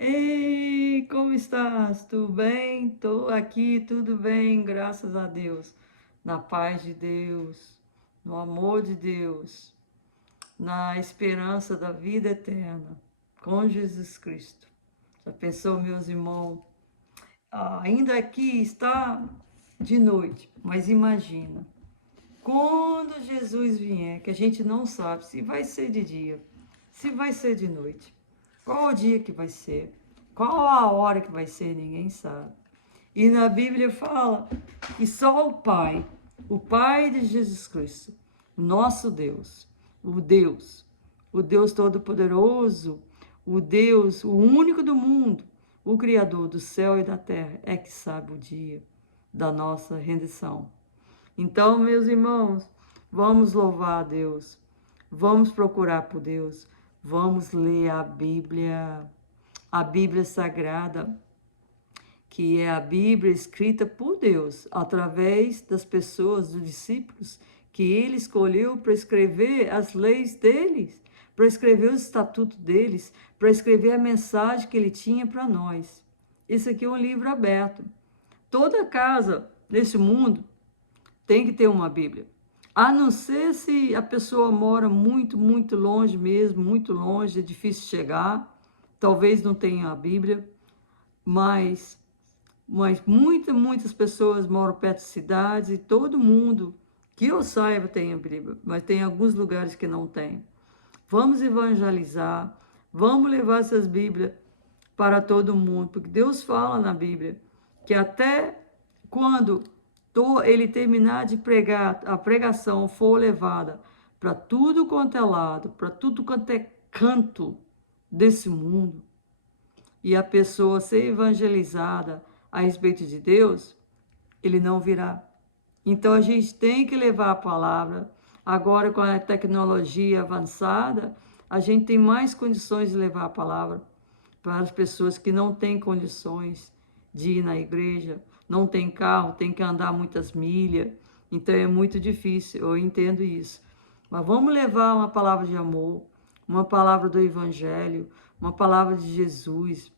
Ei, como estás? Tudo bem? Estou aqui, tudo bem, graças a Deus. Na paz de Deus, no amor de Deus, na esperança da vida eterna, com Jesus Cristo. Já pensou, meus irmãos? Ainda aqui está de noite, mas imagina, quando Jesus vier, que a gente não sabe se vai ser de dia, se vai ser de noite, qual o dia que vai ser, qual a hora que vai ser, ninguém sabe. E na Bíblia fala que só o Pai de Jesus Cristo, o nosso o Deus Todo-Poderoso, o Deus, o único do mundo, o Criador do céu e da terra, é que sabe o dia da nossa rendição. Então, meus irmãos, vamos louvar a Deus, vamos procurar por Deus, vamos ler a Bíblia Sagrada, que é a Bíblia escrita por Deus, através das pessoas, dos discípulos, que ele escolheu para escrever as leis deles, para escrever os estatutos deles, para escrever a mensagem que ele tinha para nós. Esse aqui é um livro aberto. Toda casa nesse mundo tem que ter uma Bíblia. A não ser se a pessoa mora muito, muito longe mesmo, muito longe, é difícil chegar, talvez não tenha a Bíblia, mas, muitas pessoas moram perto de cidades e todo mundo, que eu saiba, tem a Bíblia, mas tem alguns lugares que não tem. Vamos evangelizar, vamos levar essas Bíblias para todo mundo, porque Deus fala na Bíblia que até quando ele terminar de pregar, a pregação for levada para tudo quanto é lado, para tudo quanto é canto desse mundo, e a pessoa ser evangelizada a respeito de Deus, ele não virá. Então a gente tem que levar a palavra. Agora, com a tecnologia avançada, a gente tem mais condições de levar a palavra para as pessoas que não têm condições de ir na igreja, não tem carro, tem que andar muitas milhas, então é muito difícil, eu entendo isso. Mas vamos levar uma palavra de amor, uma palavra do Evangelho, uma palavra de Jesus,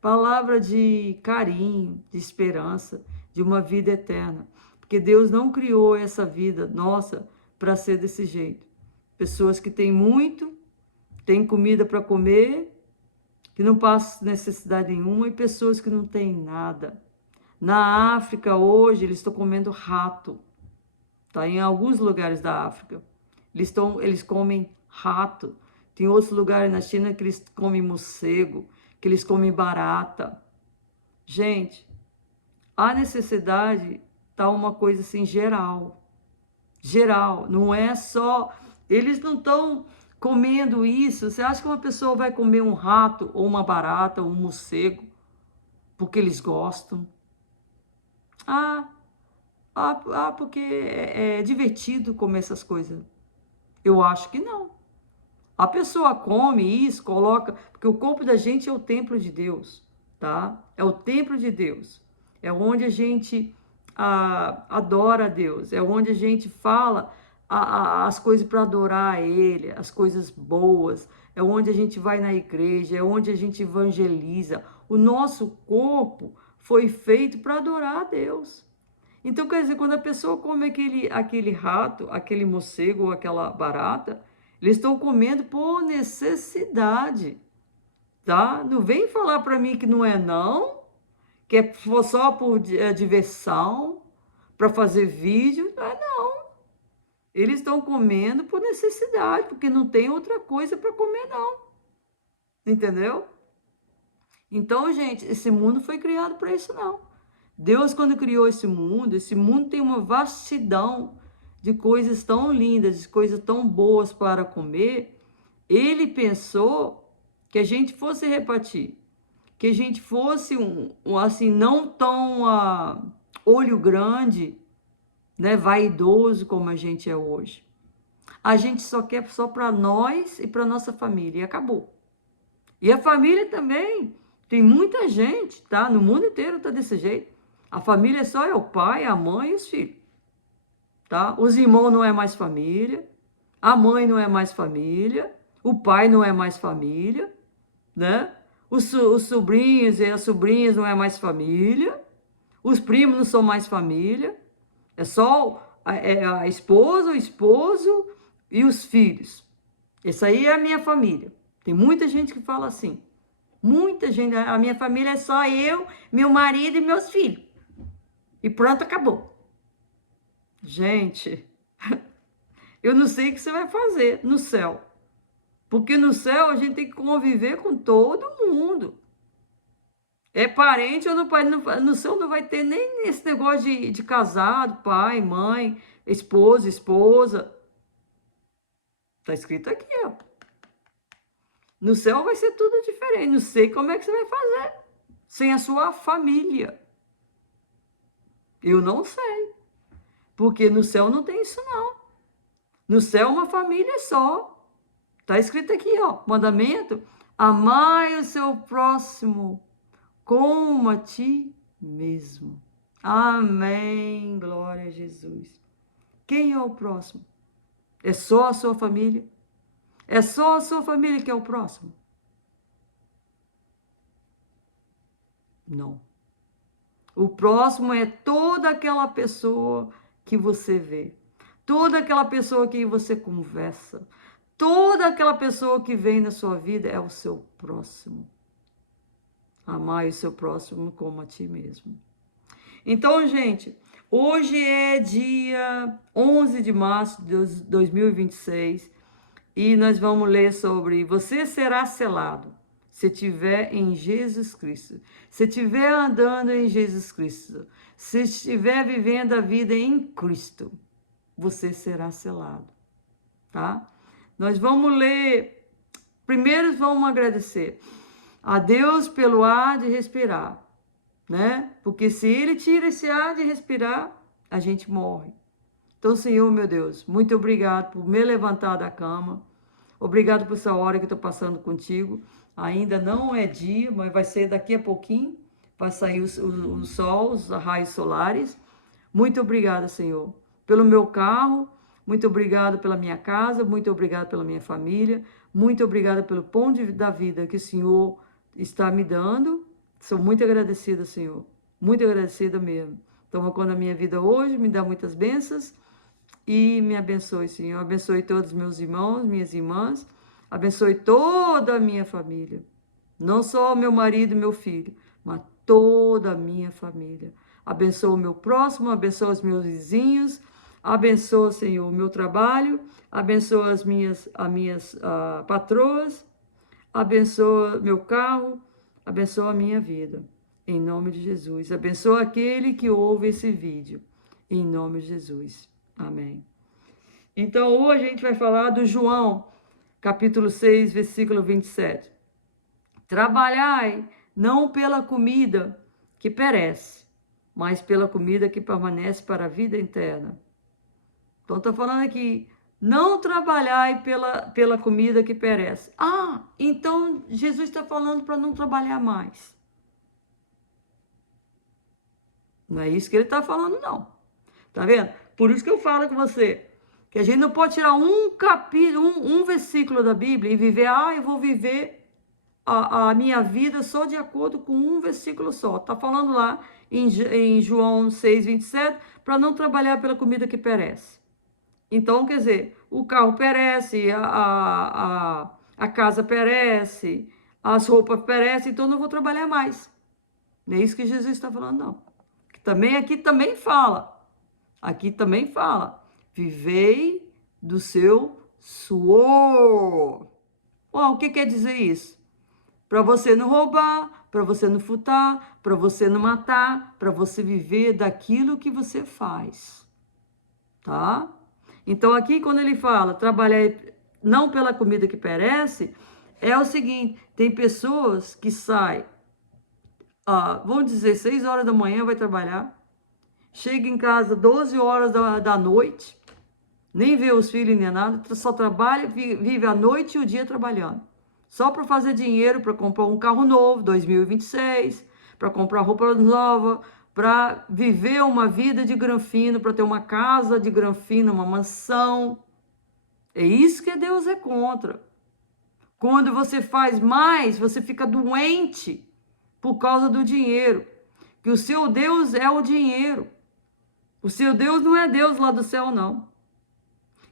palavra de carinho, de esperança, de uma vida eterna. Porque Deus não criou essa vida nossa para ser desse jeito. Pessoas que têm muito, têm comida para comer, que não passam necessidade nenhuma, e pessoas que não têm nada. Na África, hoje, eles estão comendo rato. Tá? Em alguns lugares da África. Eles comem rato. Tem outros lugares na China que eles comem morcego, que eles comem barata. Gente, a necessidade tá uma coisa assim geral. Geral, não é só... Eles não estão comendo isso. Você acha que uma pessoa vai comer um rato, ou uma barata, ou um morcego, porque eles gostam? Ah, porque é divertido comer essas coisas. Eu acho que não. A pessoa come isso, coloca... Porque o corpo da gente é o templo de Deus, tá? É o templo de Deus. É onde a gente adora a Deus. É onde a gente fala as coisas para adorar a Ele, as coisas boas. É onde a gente vai na igreja, é onde a gente evangeliza. O nosso corpo foi feito para adorar a Deus. Então, quer dizer, quando a pessoa come aquele rato, aquele morcego ou aquela barata, eles estão comendo por necessidade, tá? Não vem falar para mim que não é não, que é só por diversão, para fazer vídeo, não é não. Eles estão comendo por necessidade, porque não tem outra coisa para comer não, entendeu? Então, gente, esse mundo foi criado para isso não. Deus, quando criou esse mundo tem uma vastidão de coisas tão lindas, de coisas tão boas para comer. Ele pensou que a gente fosse repartir, que a gente fosse assim, não tão olho grande, né, vaidoso como a gente é hoje. A gente só quer só para nós e para nossa família, e acabou. E a família também, tem muita gente, tá? No mundo inteiro tá desse jeito. A família só é o pai, a mãe e os filhos, tá? Os irmãos não é mais família, a mãe não é mais família, o pai não é mais família, né? Os sobrinhos e as sobrinhas não é mais família. Os primos não são mais família. É só a esposa, o esposo e os filhos. Essa aí é a minha família. Tem muita gente que fala assim. Muita gente. A minha família é só eu, meu marido e meus filhos. E pronto, acabou. Gente, eu não sei o que você vai fazer no céu. Porque no céu a gente tem que conviver com todo mundo. É parente ou não pai? No céu não vai ter nem esse negócio de casado, pai, mãe, esposa, esposa. Tá escrito aqui, ó. No céu vai ser tudo diferente. Não sei como é que você vai fazer sem a sua família. Eu não sei. Porque no céu não tem isso, não. No céu uma família só. Tá escrito aqui, ó. Mandamento. Amai o seu próximo como a ti mesmo. Amém. Glória a Jesus. Quem é o próximo? É só a sua família? É só a sua família que é o próximo? Não. O próximo é toda aquela pessoa que você vê, toda aquela pessoa que você conversa, toda aquela pessoa que vem na sua vida é o seu próximo. Amai o seu próximo como a ti mesmo. Então, gente, hoje é dia 11 de março de 2026 e nós vamos ler sobre você será selado se estiver em Jesus Cristo, se estiver andando em Jesus Cristo, se estiver vivendo a vida em Cristo, você será selado, tá? Nós vamos ler, primeiro vamos agradecer a Deus pelo ar de respirar, né? Porque se Ele tira esse ar de respirar, a gente morre. Então, Senhor, meu Deus, muito obrigado por me levantar da cama. Obrigado por essa hora que eu estou passando contigo. Ainda não é dia, mas vai ser daqui a pouquinho. Vai sair o sol, os raios solares. Muito obrigada, Senhor, pelo meu carro. Muito obrigado pela minha casa. Muito obrigado pela minha família. Muito obrigada pelo pão da vida que o Senhor está me dando. Sou muito agradecida, Senhor. Muito agradecida mesmo. Toma conta da minha vida hoje, me dá muitas bênçãos. E me abençoe, Senhor. Abençoe todos os meus irmãos, minhas irmãs. Abençoe toda a minha família. Não só meu marido e meu filho, mas toda a minha família. Abençoa o meu próximo, abençoa os meus vizinhos. Abençoa, Senhor, o meu trabalho. Abençoa as minhas patroas. Abençoa meu carro. Abençoa a minha vida. Em nome de Jesus. Abençoa aquele que ouve esse vídeo. Em nome de Jesus. Amém. Então, hoje a gente vai falar do João, capítulo 6, versículo 27. Trabalhai não pela comida que perece, mas pela comida que permanece para a vida eterna. Então, está falando aqui, não trabalhai pela comida que perece. Ah, então Jesus está falando para não trabalhar mais. Não é isso que ele está falando, não. Tá vendo? Por isso que eu falo com você, que a gente não pode tirar um capítulo, um versículo da Bíblia e viver, eu vou viver a minha vida só de acordo com um versículo só. Tá falando lá em João 6, 27, para não trabalhar pela comida que perece. Então, quer dizer, o carro perece, a casa perece, as roupas perecem, então não vou trabalhar mais. Não é isso que Jesus está falando, não. Aqui também fala. Aqui também fala, vivei do seu suor. O que quer dizer isso? Para você não roubar, para você não furtar, para você não matar, para você viver daquilo que você faz, tá? Então aqui quando ele fala, trabalhar não pela comida que perece, é o seguinte, tem pessoas que saem, vamos dizer, 6 horas da manhã vai trabalhar, chega em casa 12 horas da noite, nem vê os filhos nem nada, só trabalha, vive a noite e o dia trabalhando. Só para fazer dinheiro, para comprar um carro novo, 2026, para comprar roupa nova, para viver uma vida de granfino, para ter uma casa de granfino, uma mansão. É isso que Deus é contra. Quando você faz mais, você fica doente por causa do dinheiro. Que o seu Deus é o dinheiro. O seu Deus não é Deus lá do céu, não.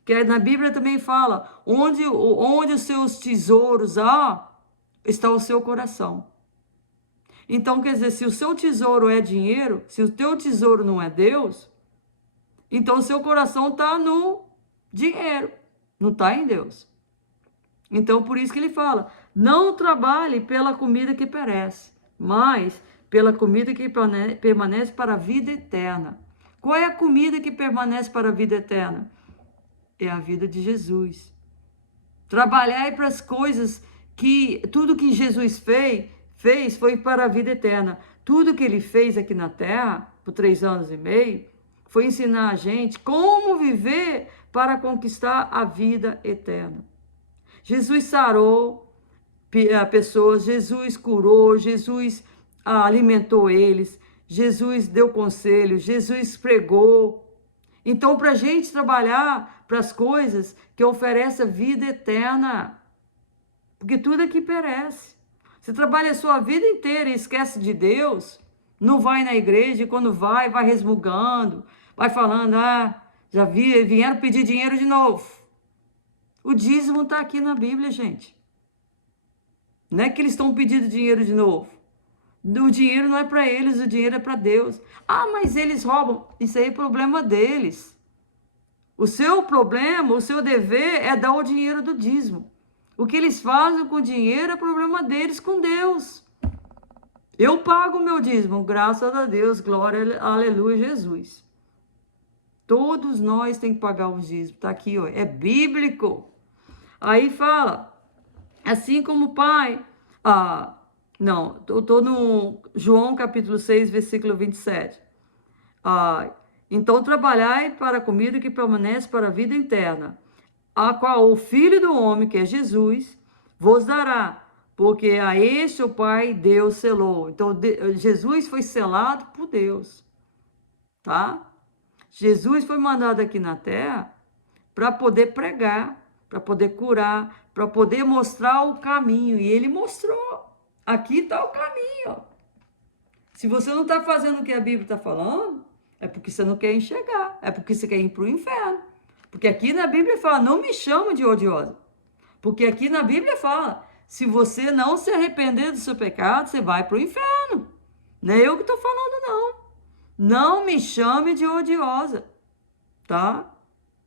Que na Bíblia também fala, onde os seus tesouros está o seu coração. Então, quer dizer, se o seu tesouro é dinheiro, se o teu tesouro não é Deus, então o seu coração está no dinheiro, não está em Deus. Então, por isso que ele fala, não trabalhe pela comida que perece, mas pela comida que permanece para a vida eterna. Qual é a comida que permanece para a vida eterna? É a vida de Jesus. Trabalhar para as coisas que, tudo que Jesus fez foi para a vida eterna. Tudo que ele fez aqui na terra, por 3 anos e meio, foi ensinar a gente como viver para conquistar a vida eterna. Jesus sarou pessoas, Jesus curou, Jesus alimentou eles, Jesus deu conselho, Jesus pregou. Então, para a gente trabalhar para as coisas que oferecem vida eterna, porque tudo aqui perece. Você trabalha a sua vida inteira e esquece de Deus, não vai na igreja, e quando vai resmungando, vai falando, já vieram pedir dinheiro de novo. O dízimo está aqui na Bíblia, gente. Não é que eles estão pedindo dinheiro de novo. O dinheiro não é para eles, o dinheiro é para Deus. Mas eles roubam. Isso aí é problema deles. O seu problema, o seu dever é dar o dinheiro do dízimo. O que eles fazem com o dinheiro é problema deles com Deus. Eu pago o meu dízimo, graças a Deus, glória, aleluia, Jesus. Todos nós temos que pagar o dízimo. Está aqui, ó, é bíblico. Aí fala, assim como o Pai... Não, eu estou no João capítulo 6, versículo 27. Então trabalhai para a comida que permanece para a vida eterna, a qual o Filho do Homem, que é Jesus, vos dará, porque a este o Pai Deus selou. Então Jesus foi selado por Deus, tá? Jesus foi mandado aqui na terra para poder pregar, para poder curar, para poder mostrar o caminho, e ele mostrou. Aqui está o caminho. Se você não está fazendo o que a Bíblia está falando, é porque você não quer enxergar, é porque você quer ir para o inferno. Porque aqui na Bíblia fala, não me chama de odiosa. Porque aqui na Bíblia fala, se você não se arrepender do seu pecado, você vai para o inferno. Não é eu que estou falando, não. Não me chame de odiosa, tá?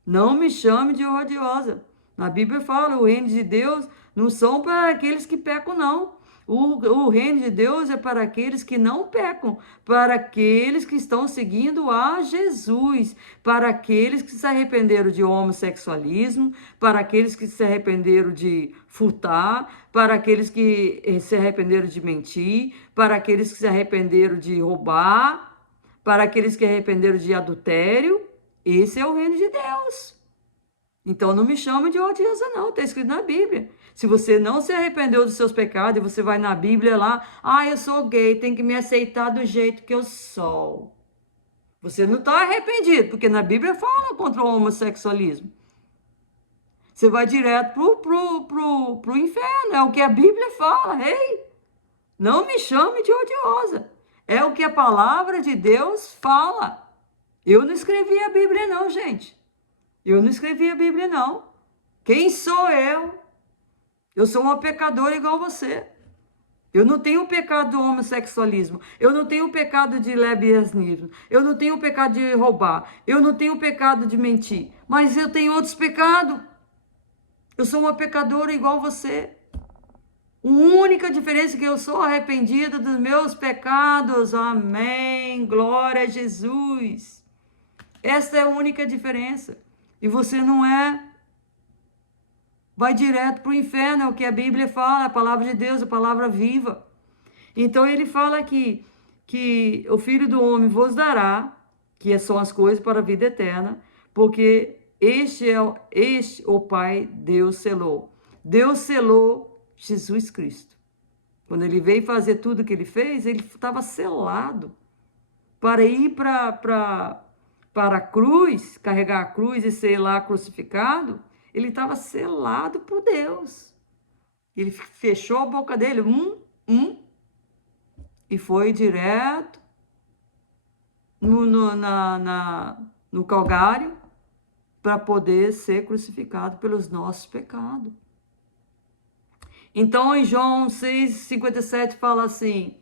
Não me chame de odiosa. Na Bíblia fala, o reino de Deus não são para aqueles que pecam, não. O reino de Deus é para aqueles que não pecam, para aqueles que estão seguindo a Jesus, para aqueles que se arrependeram de homossexualismo, para aqueles que se arrependeram de furtar, para aqueles que se arrependeram de mentir, para aqueles que se arrependeram de roubar, para aqueles que se arrependeram de adultério. Esse é o reino de Deus. Então não me chame de odiosa, não, está escrito na Bíblia. Se você não se arrependeu dos seus pecados e você vai na Bíblia lá, eu sou gay, tem que me aceitar do jeito que eu sou. Você não está arrependido, porque na Bíblia fala contra o homossexualismo. Você vai direto pro inferno, é o que a Bíblia fala. Ei, não me chame de odiosa. É o que a palavra de Deus fala. Eu não escrevi a Bíblia não, gente. Eu não escrevi a Bíblia não. Quem sou eu? Eu sou uma pecadora igual você. Eu não tenho o pecado do homossexualismo. Eu não tenho o pecado de lesbianismo. Eu não tenho o pecado de roubar. Eu não tenho o pecado de mentir. Mas eu tenho outros pecados. Eu sou uma pecadora igual você. A única diferença é que eu sou arrependida dos meus pecados. Amém. Glória a Jesus. Essa é a única diferença. E você não é. Vai direto para o inferno, é o que a Bíblia fala, a palavra de Deus, a palavra viva. Então ele fala aqui que o Filho do Homem vos dará, que são as coisas para a vida eterna, porque este o Pai Deus selou. Deus selou Jesus Cristo. Quando ele veio fazer tudo o que ele fez, ele estava selado para ir para a cruz, carregar a cruz e ser lá crucificado. Ele estava selado por Deus. Ele fechou a boca dele, e foi direto no Calvário para poder ser crucificado pelos nossos pecados. Então, em João 6,57 fala assim: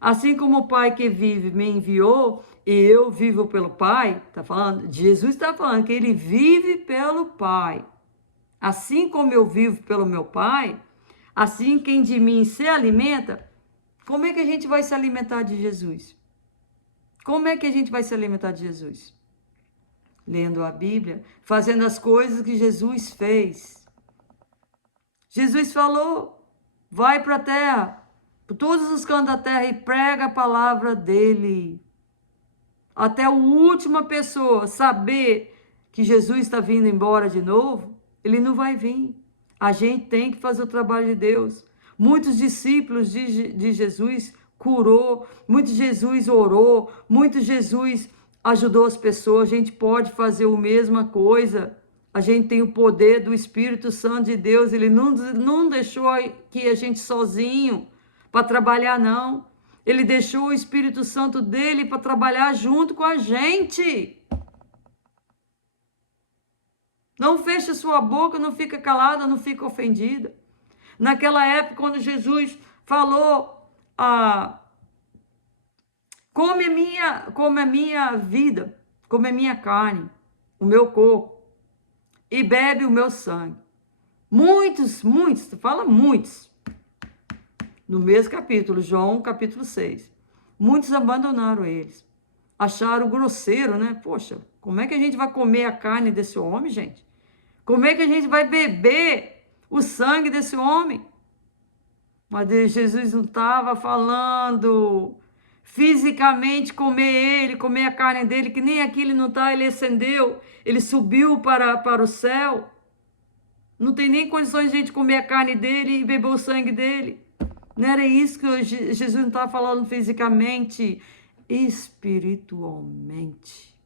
assim como o Pai que vive me enviou, e eu vivo pelo Pai, tá falando, Jesus está falando que ele vive pelo Pai. Assim como eu vivo pelo meu Pai, assim quem de mim se alimenta. Como é que a gente vai se alimentar de Jesus? Como é que a gente vai se alimentar de Jesus? Lendo a Bíblia, fazendo as coisas que Jesus fez. Jesus falou: vai para a terra, por todos os cantos da terra, e prega a palavra dele. Até a última pessoa saber que Jesus está vindo embora de novo, ele não vai vir. A gente tem que fazer o trabalho de Deus. Muitos discípulos de Jesus curou, muito Jesus orou, muito Jesus ajudou as pessoas. A gente pode fazer a mesma coisa. A gente tem o poder do Espírito Santo de Deus. Ele não deixou que a gente sozinho para trabalhar, não. Ele deixou o Espírito Santo dele para trabalhar junto com a gente. Não fecha sua boca, não fica calada, não fica ofendida. Naquela época, quando Jesus falou, come a minha vida, come a minha carne, o meu corpo, e bebe o meu sangue. Muitos, fala muitos. No mesmo capítulo, João capítulo 6. Muitos abandonaram eles. Acharam grosseiro, né? Poxa, como é que a gente vai comer a carne desse homem, gente? Como é que a gente vai beber o sangue desse homem? Mas Jesus não estava falando fisicamente comer a carne dele, que nem aqui ele não está, ele ascendeu, ele subiu para o céu. Não tem nem condições de a gente comer a carne dele e beber o sangue dele. Não era isso que Jesus não estava falando fisicamente, espiritualmente.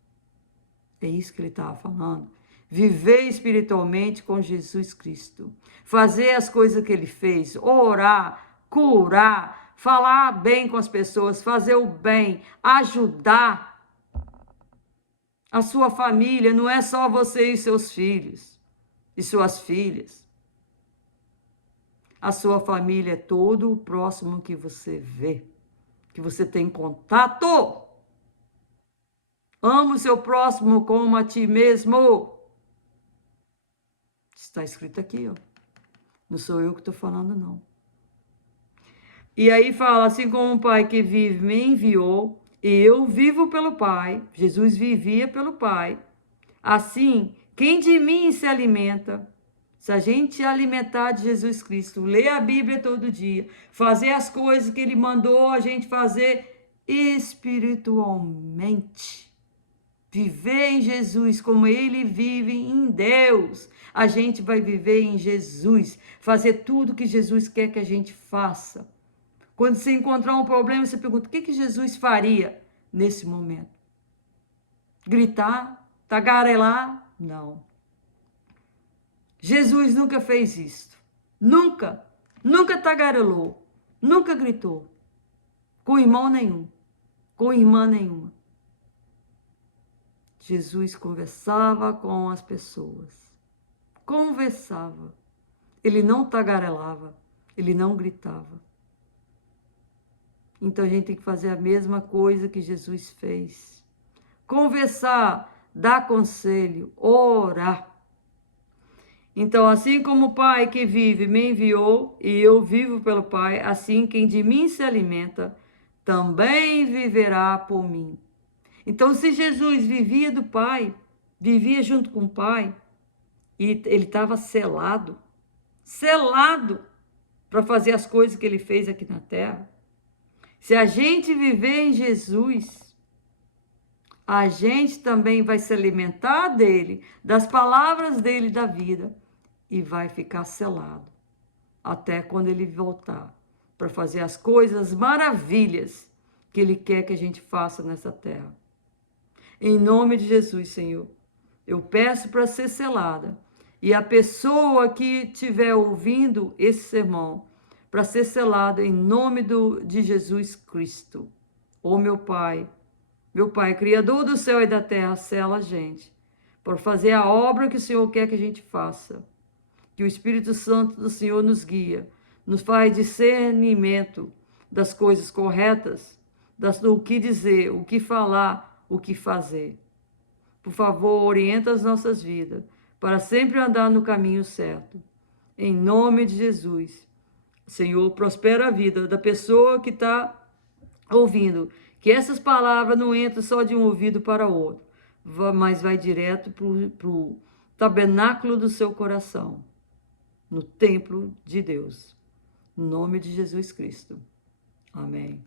É isso que ele estava falando. Viver espiritualmente com Jesus Cristo. Fazer as coisas que ele fez. Orar, curar, falar bem com as pessoas, fazer o bem, ajudar a sua família. Não é só você e seus filhos e suas filhas. A sua família é todo o próximo que você vê, que você tem contato. Ama o seu próximo como a ti mesmo. Está escrito aqui, ó. Não sou eu que estou falando, não. E aí fala, assim como o Pai que vive me enviou, eu vivo pelo Pai. Jesus vivia pelo Pai. Assim, quem de mim se alimenta, se a gente alimentar de Jesus Cristo, ler a Bíblia todo dia, fazer as coisas que Ele mandou a gente fazer espiritualmente, viver em Jesus como Ele vive em Deus, a gente vai viver em Jesus, fazer tudo que Jesus quer que a gente faça. Quando você encontrar um problema, você pergunta, o que Jesus faria nesse momento? Gritar? Tagarelar? Não. Jesus nunca fez isso. Nunca. Nunca tagarelou. Nunca gritou. Com irmão nenhum. Com irmã nenhuma. Jesus conversava com as pessoas. Conversava. Ele não tagarelava. Ele não gritava. Então a gente tem que fazer a mesma coisa que Jesus fez. Conversar, dar conselho, orar. Então, assim como o Pai que vive me enviou e eu vivo pelo Pai, assim quem de mim se alimenta também viverá por mim. Então, se Jesus vivia do Pai, vivia junto com o Pai, e ele estava selado para fazer as coisas que ele fez aqui na terra. Se a gente viver em Jesus, a gente também vai se alimentar dele, das palavras dele da vida, e vai ficar selado até quando ele voltar para fazer as coisas maravilhas que ele quer que a gente faça nessa terra. Em nome de Jesus, Senhor, eu peço para ser selada E a pessoa que estiver ouvindo esse sermão, para ser selado em nome de Jesus Cristo. Ô meu Pai, Criador do céu e da terra, sela a gente, por fazer a obra que o Senhor quer que a gente faça. Que o Espírito Santo do Senhor nos guia, nos faz discernimento das coisas corretas, do que dizer, o que falar, o que fazer. Por favor, orienta as nossas vidas, para sempre andar no caminho certo. Em nome de Jesus. Senhor, prospera a vida da pessoa que está ouvindo. Que essas palavras não entrem só de um ouvido para o outro, mas vai direto para o tabernáculo do seu coração, no templo de Deus. Em nome de Jesus Cristo. Amém.